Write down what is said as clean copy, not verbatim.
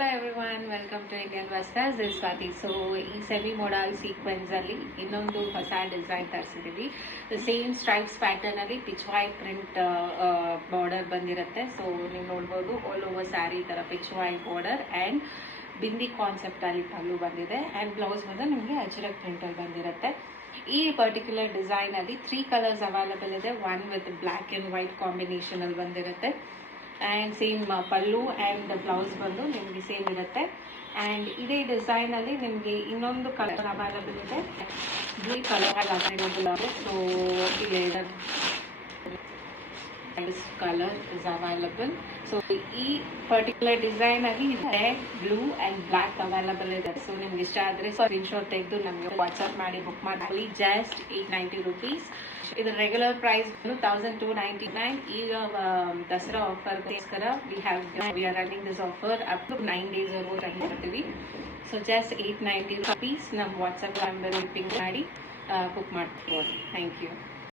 Hello everyone, welcome to Indian Vastas. This is Swati. So ಈ semi model sequence ಅಲ್ಲಿ ಇನ್ನೊಂದು ಹೊಸ design ತರಿಸಿದೀವಿ. ಸೇಮ್ ಸ್ಟ್ರೈಪ್ಸ್ ಪ್ಯಾಟರ್ನ್ ಅಲ್ಲಿ ಪಿಚ್ ವೈ ಪ್ರಿಂಟ್ ಬಾರ್ಡರ್ ಬಂದಿರುತ್ತೆ. ಸೊ ನೀವು ನೋಡ್ಬೋದು ಆಲ್ ಓವರ್ ಸ್ಯಾರಿ ತರ pichwai border and bindi concept ಅಲ್ಲಿ ಪಲ್ಲು ಬಂದಿದೆ ಅಂಡ್ ಬ್ಲೌಸ್ ಬಂದು ನಿಮಗೆ ಅಜ್ರಕ್ ಪ್ರಿಂಟ್ ಅಲ್ಲಿ ಬಂದಿರುತ್ತೆ. ಈ ಪರ್ಟಿಕ್ಯುಲರ್ ಡಿಸೈನ್ ಅಲ್ಲಿ 3 ಕಲರ್ಸ್ ಅವೈಲಬಲ್ ಇದೆ. One with black and white combination ಅಲ್ಲಿ ಬಂದಿರುತ್ತೆ and same pallu and blouse ಬಂದು ನಿಮಗೆ ಸೇಮ್ ಇರುತ್ತೆ. ಆ್ಯಂಡ್ ಇದೇ ಡಿಸೈನ್ ಅಲ್ಲಿ ನಿಮಗೆ ಇನ್ನೊಂದು ಕಲರ್ ಅವೈಲಬಲ್ ಇದೆ. ಬ್ಲೂ ಕಲರ್ ಅವೈಲಬಲ್ ಇದೆ. ಸೊ ಇಲ್ಲಿ ಕಲರ್ ಇಸ್ ಅವೈಲಬಲ್. ಸೊ ಈ ಪರ್ಟಿಕ್ಯುಲರ್ ಡಿಸೈನ್ ಅಲ್ಲಿ red, blue and black available ಇದೆ. ಸೊ ನಿಮ್ಗೆ ಇಷ್ಟ ಆದ್ರೆ ಸ್ಕ್ರೀನ್ ಶಾಟ್ ತೆಗೆದು ನಮಗೆ ವಾಟ್ಸ್ಆಪ್ ಮಾಡಿ ಬುಕ್ ಮಾಡಿ. Just 890 rupees. ಇದರ ರೆಗ್ಯುಲರ್ ಪ್ರೈಸ್ 1299. ಈಗ ದಸರಾ ಆಫರ್ಗೋಸ್ಕರ we are running this offer up to 9 days run ಮಾಡ್ತೀವಿ. So just 890 rupees. ನಮ್ಮ ವಾಟ್ಸ್ಆಪ್ ನಂಬರ್ ಪಿಂಗ್ ಮಾಡಿ ಬುಕ್ ಮಾಡ್ಬೋದು. Thank you.